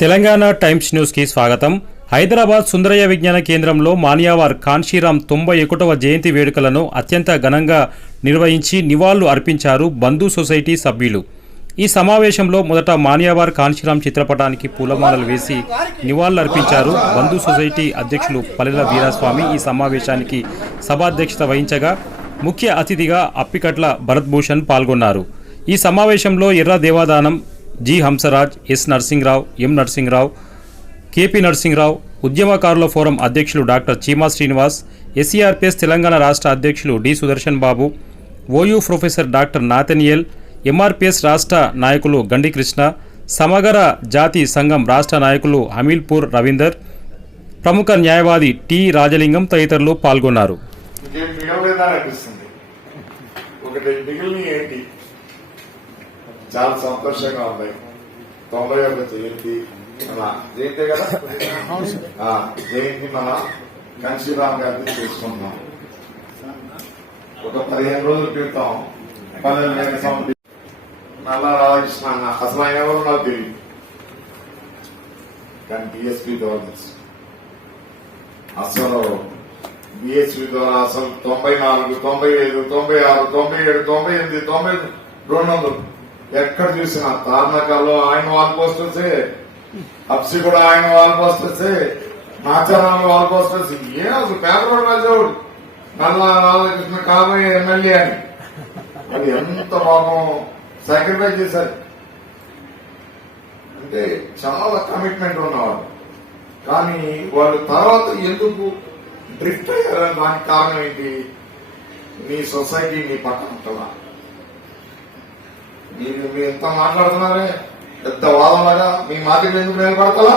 Telangana times న్యూస్కి స్వాగతం. హైదరాబాద్ సుందరయ్య విజ్ఞాన కేంద్రంలో మాన్యావార్ కాన్షీరామ్ తొంభై ఒకటవ జయంతి వేడుకలను అత్యంత ఘనంగా నిర్వహించి నివాళులు అర్పించారు బంధు సొసైటీ సభ్యులు. ఈ సమావేశంలో మొదట మాన్యావార్ కాన్షీరామ్ చిత్రపటానికి పూలమాలలు వేసి నివాళులు అర్పించారు బంధు సొసైటీ అధ్యక్షులు పల్లెల వీరాస్వామి. ఈ సమావేశానికి సభాధ్యక్షత వహించగా ముఖ్య అతిథిగా అప్పికట్ల భరత్ భూషణ్ పాల్గొన్నారు. ఈ సమావేశంలో Erra Devadanam G Hansraj S Narasimharao M Narasimharao KP Narasimharao ఉద్యమకారుల ఫోరం అధ్యక్షులు డాక్టర్ చీమా శ్రీనివాస్ ఎస్సీఆర్పిఎస్ తెలంగాణ రాష్ట్ర అధ్యక్షులు D Sudarshan Babu OU professor doctor Nathaniel MRPS రాష్ట్ర నాయకులు గండి కృష్ణ సమగర జాతి సంఘం రాష్ట్ర నాయకులు హమీల్పూర్ రవీందర్ ప్రముఖ న్యాయవాది టి రాజలింగం తదితరులు పాల్గొన్నారు. ఒకటి మిగిలిన ఏంటి? చాలా సంతోషంగా ఉన్నాయి. తొంభై ఒక జయంతి మన జయంతి కదా? జయంతి మన కాంశీరామ్ గారిని చేసుకుంటున్నాం. ఒక పదిహేను రోజుల క్రితం పన్నెండు వేల సంవత్సరం నల్ల రాధాకృష్ణ అన్న అసలు ఆయన ఎవరు నాకు తెలియదు. కానీ డిఎస్పీ ద్వారా తెలుసు. అసలు బిఎస్పీ ద్వారా అసలు తొంభై నాలుగు తొంభై ఐదు తొంభై ఆరు తొంభై ఏడు తొంభై ఎనిమిది తొంభై రెండు వందలు. ఎక్కడ చూసినా తార్నకాల్లో ఆయన వాల్ పోస్టర్సే అప్సి కూడా ఆయన వాల్ పోస్టర్సే నాచారాలు వాల్ పోస్టర్స్ ఏ. అసలు పేపర్ రాజావుడు నల్ల రాధాకృష్ణ కాబోయే ఎమ్మెల్యే అని. అది ఎంత పాపం సాక్రిఫైస్ చేశారు. అంటే చాలా కమిట్మెంట్ ఉన్నవాడు కానీ వాళ్ళు తర్వాత ఎందుకు డ్రిఫ్ట్ అయ్యారని దానికి కారణం ఏంటి? మీ సొసైటీ నీ పక్కన ఉంటుందా మీరు ఎంత మాట్లాడుతున్నారే? పెద్ద వాదంలాగా మీ మాటలు ఎందుకు నిలబడతలా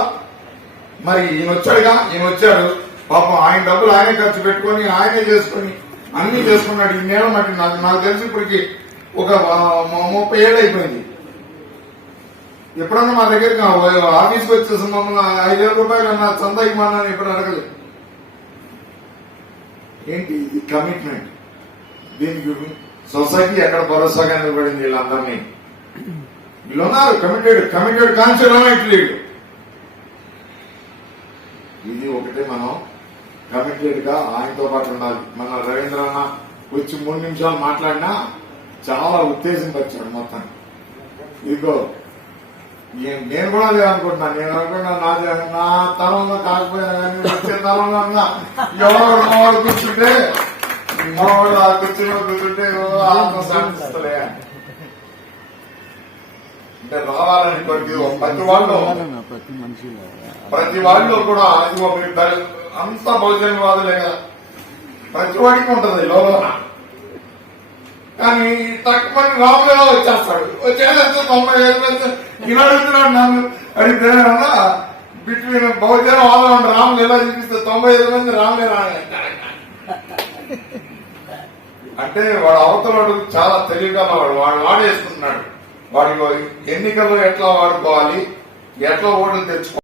మరి ఈయన వచ్చాడుగా ఈయన వచ్చాడు. పాపం ఆయన డబ్బులు ఆయనే ఖర్చు పెట్టుకొని ఆయనే చేసుకుని అన్ని చేసుకున్నాడు. ఈ నేల మట్టి నాకు నాకు తెలిసి ఇప్పటికి ఒక ముప్పై ఏళ్ళు అయిపోయింది. ఎప్పుడన్నా మా దగ్గరికి ఆఫీస్కి వచ్చేసి మమ్మల్ని ఐదు వేల రూపాయలు అన్న చందా ఇవ్వమని ఎప్పుడు అడగలేదు. ఏంటి ఇది కమిట్మెంట్ దీనికి సొసైటీ ఎక్కడ భరోసాగా నిలబడింది వీళ్ళందరినీ? వీళ్ళు ఉన్నారు కమిటెడ్ కమిటెడ్ కాన్సెప్ట్ లేదు ఇది ఒకటే మనం కమిటెడ్గా ఆయనతో పాటు ఉండాలి. మన రవీంద్ర అన్న వచ్చి మూడు నిమిషాలు మాట్లాడినా చాలా ఉత్తేజం ఉత్తేజపరిచాడు మొత్తం. ఇదిగో నేను కూడా అదే నేను అనుకున్నా నాది నా తరంలో కాకపోయినా కానీ వచ్చే తరంలో అన్నా ఎవరో కూర్చుంటే ఆ కూర్చుంటే శాంతిస్తలే అంటే రావాలని ప్రతి వాళ్ళు ప్రతి మనిషిలో. ప్రతి వాళ్ళు కూడా అంతా భోజనవాదులే కదా. ప్రతి వాడికి ఉంటది లోపల. కానీ తక్కువ రాములుగా వచ్చేస్తాడు? వచ్చేస్తే తొంభై మంది ఇలా అడుగుతున్నాడు నన్ను? అడిగితే బిట్వీన్ బహుజన వాదం రాములు ఎలా చూపిస్తే తొంభై ఐదు మంది రాములే రాని. అంటే వాడు అవతలడు చాలా తెలివిగా వాడు వాడు వాడేసుకుంటున్నాడు. వాడికి ఎన్నికల్లో ఎట్లా వాడుకోవాలి ఎట్లా ఓట్లు తెచ్చుకోవాలి